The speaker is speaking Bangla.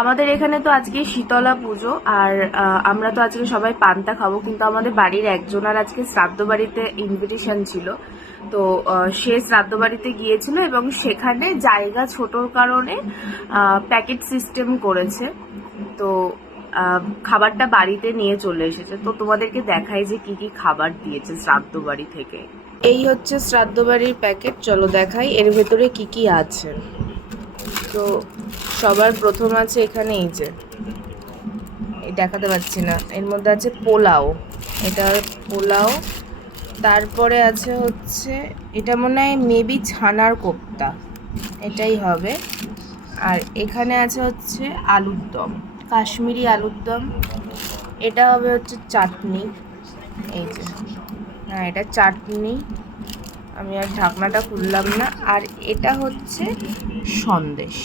আমাদের এখানে তো আজকে শীতলা পুজো, আর আমরা তো আজকে সবাই পান্তা খাবো, কিন্তু আমাদের বাড়ির একজনের আজকে শ্রাদ্ধ বাড়িতে ইনভিটেশন ছিল। তো সে শ্রাদ্ধ বাড়িতে গিয়েছিল এবং সেখানে জায়গা ছোটোর কারণে প্যাকেট সিস্টেম করেছে। তো খাবারটা বাড়িতে নিয়ে চলে এসেছে। তো তোমাদেরকে দেখাই যে কি কি খাবার দিয়েছে শ্রাদ্ধ বাড়ি থেকে। এই হচ্ছে শ্রাদ্ধ বাড়ির প্যাকেট, চলো দেখাই এর ভেতরে কি কি আছে। তো সবার প্রথম আছে এখানে এই যে, এই দেখাতে পাচ্ছি না, এর মধ্যে আছে পোলাও, এটা পোলাও। তারপরে আছে হচ্ছে, এটা মনে হয় মেবি ছানার কোপ্তা, এটাই হবে। আর এখানে আছে হচ্ছে আলুর দম, কাশ্মীরি আলুর দম। এটা হবে হচ্ছে চাটনি, এই যে, হ্যাঁ এটা চাটনি, আমি আর ঢাকনাটা খুললাম না। আর এটা হচ্ছে সন্দেশ।